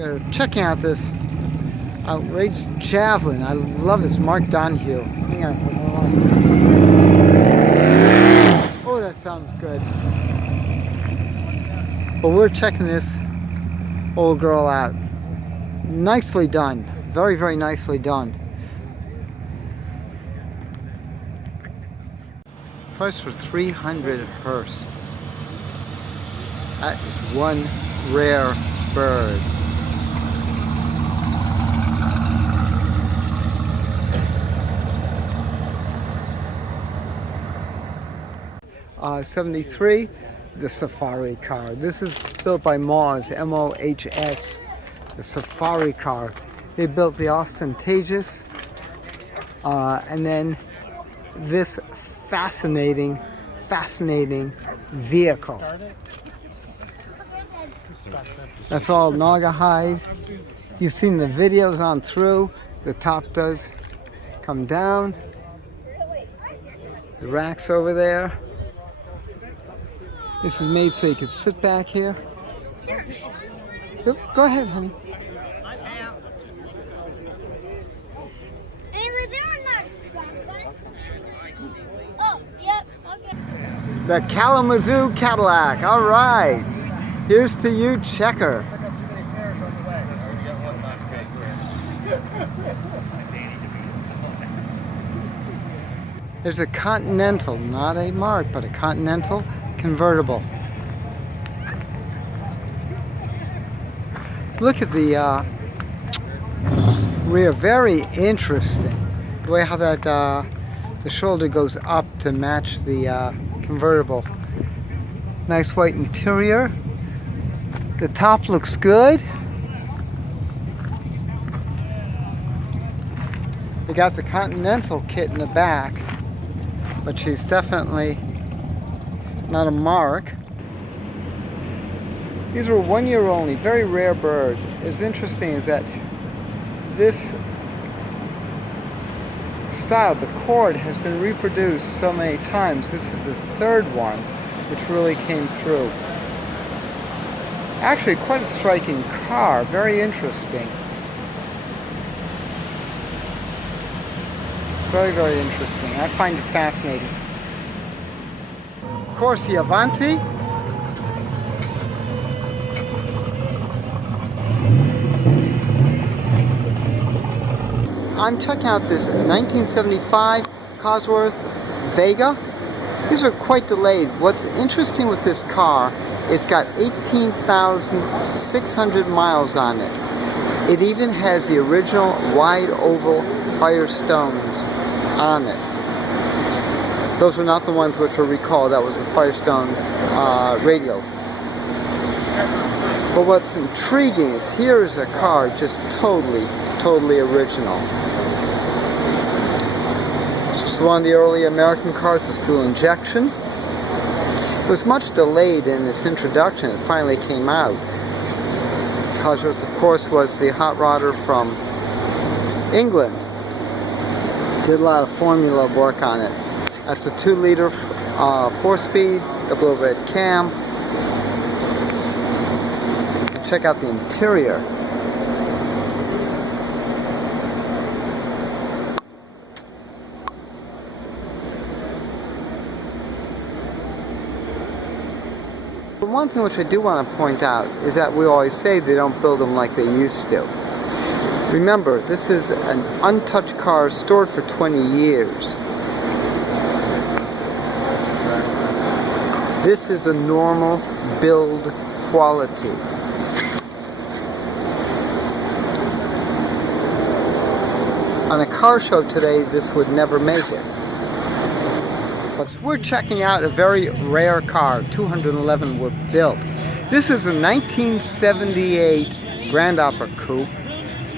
We're checking out this outrageous javelin. I love this, Mark Donahue. Hang on a second. Oh, that sounds good. But we're checking this old girl out. Nicely done. Very, very nicely done. Price for 300 Hearst. That is one rare bird. '73, the Safari car. This is built by Mohs, M-O-H-S, the Safari car. They built the Ostentatious, and then this fascinating vehicle. That's all Naugahyde. You've seen the videos on through. The top does come down. The rack's over there. This is made so you could sit back here. Go ahead, honey. The Kalamazoo Cadillac. All right. Here's to you, Checker. There's a Continental, not a Mark, but a Continental convertible. Look at the rear. Very interesting. The way how that the shoulder goes up to match the convertible. Nice white interior. The top looks good. They got the Continental kit in the back, but she's definitely not a Mark. These were 1 year only, very rare birds. What's interesting is that this style, the cord, has been reproduced so many times. This is the third one which really came through. Actually, quite a striking car, very interesting. Very, very interesting. I find it fascinating. Of course, the Avanti. I'm checking out this 1975 Cosworth Vega. These are quite delayed. What's interesting with this car, it's got 18,600 miles on it. It even has the original wide oval Firestones on it. Those were not the ones which were recalled. That was the Firestone radials. But what's intriguing is here is a car just totally original. This is one of the early American cars with fuel injection. It was much delayed in its introduction. It finally came out. Cosworth, of course, was the hot rodder from England. Did a lot of formula work on it. That's a 2-liter 4-speed, double overhead cam. Check out the interior. The one thing which I do want to point out is that we always say they don't build them like they used to. Remember, this is an untouched car stored for 20 years. This is a normal build quality. On a car show today, this would never make it. But we're checking out a very rare car. 211 were built. This is a 1978 Grand Opera Coupe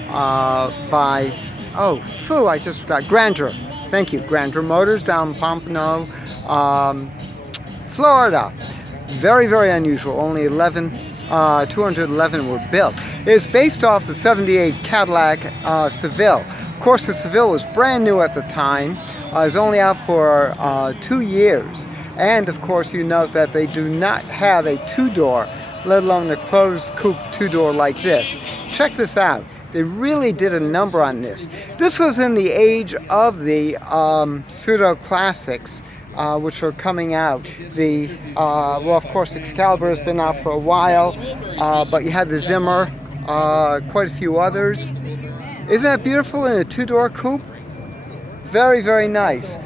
by, I just forgot, Grandeur. Thank you, Grandeur Motors down in Pompano, Florida. Very, very unusual. Only 211 were built. It is based off the 78 Cadillac Seville. Of course, the Seville was brand new at the time. It was only out for 2 years. And of course, you note that they do not have a two-door, let alone a closed coupe two-door like this. check this out. They really did a number on this. This was in the age of the pseudo classics, which were coming out. Well, of course, Excalibur has been out for a while, but you had the Zimmer, quite a few others. Isn't that beautiful in a two-door coupe? Very, very nice.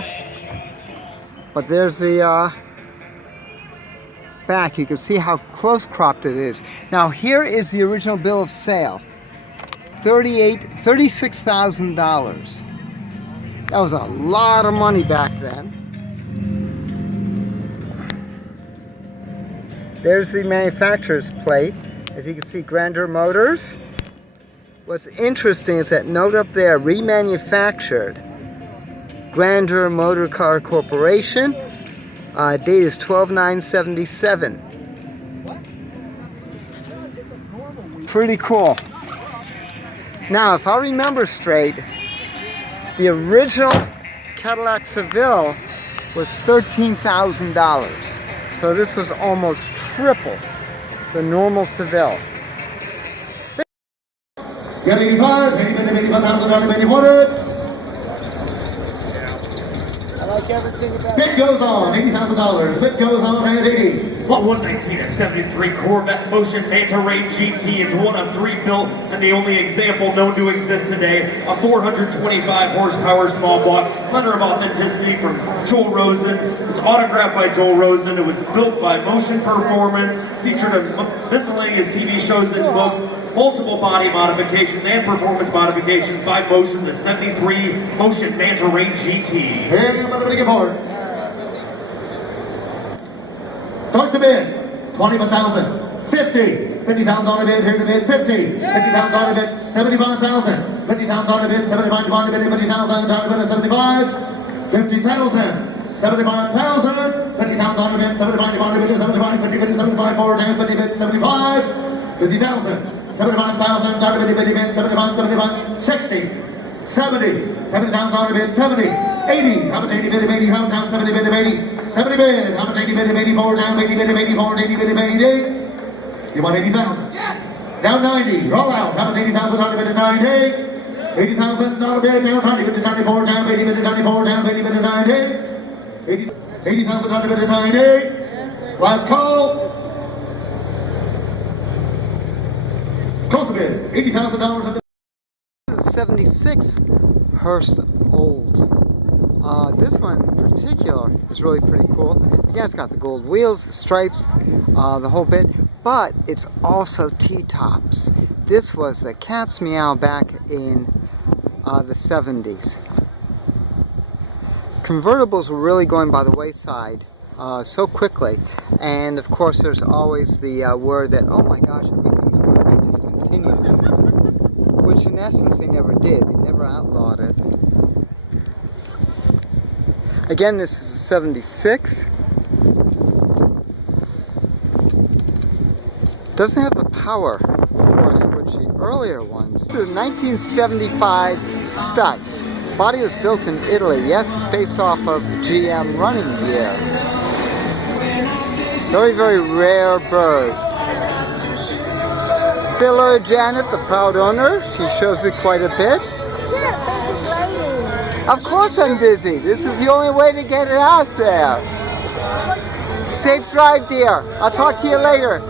But there's the back. You can see how close cropped it is. Now here is the original bill of sale. $36,000. That was a lot of money back then. There's the manufacturer's plate. As you can see, Grandeur Motors. What's interesting is that note up there, remanufactured. Grandeur Motor Car Corporation. Date is 12/9/77. Pretty cool. Now, if I remember straight, the original Cadillac Seville was $13,000. So this was almost triple the normal Seville. Get 85, 85,000, I like everything about it. Bid goes on, $80,000. Bid goes on at 80. Well, 11973 Corvette Motion Manta Ray GT. It's one of 3 built and the only example known to exist today. A 425 horsepower small block. Letter of authenticity from Joel Rosen. It's autographed by Joel Rosen. It was built by Motion Performance. Featured in miscellaneous TV shows and books. Multiple body modifications and performance modifications by Motion. The 73 Motion Manta Ray GT. Hey, everybody get forward. Start to bid, 21,000, 50, $50,000 bid, here to bid, 50, $50,000 bid, 75,000, $50,000 bid, 75,000 bid, 50,000 bid, 75, 50,000, 75,000, $50,000 bid, 75,000 bid, 75, 50 bid, 75, 4, 10, 50 bid, 75, 50,000, 75,000 bid, 50 bid, 75, 75, 60, 70, $70,000 bid, 70, 80, how much 80 bid, 80, how much 70 bid, 80, 70 bid, how much 80 bid, 84, down 80 bid, 84, 80 bid, 80, you want 80,000? Yes. Down 90, roll out, how much 80,000 bid, 90, $80,000 bid, down 90 bid, 94, down 80 bid, 94, down 80 bid, 90, $80,000 bid, 90, last call, close the bid, $80,000. 76 Hearst Olds. This one in particular is really pretty cool. Again, it's got the gold wheels, the stripes, the whole bit, but it's also T-tops. This was the cat's meow back in the 70s. Convertibles were really going by the wayside so quickly, and of course there's always the word that, oh my gosh, everything's going to be discontinued. Which in essence they never did. They never outlawed it. Again, this is a 76. Doesn't have the power, of course, which the earlier ones. This is a 1975 Stutz. Body was built in Italy. Yes, it's based off of GM running gear. Very, very rare bird. Say hello to Janet, the proud owner. She shows it quite a bit. You're a busy lady. Of course I'm busy. This is the only way to get it out there. Safe drive, dear. I'll talk to you later.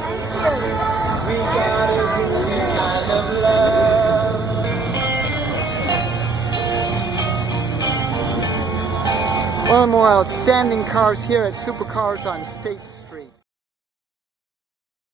One of the more outstanding cars here at Supercars on State Street.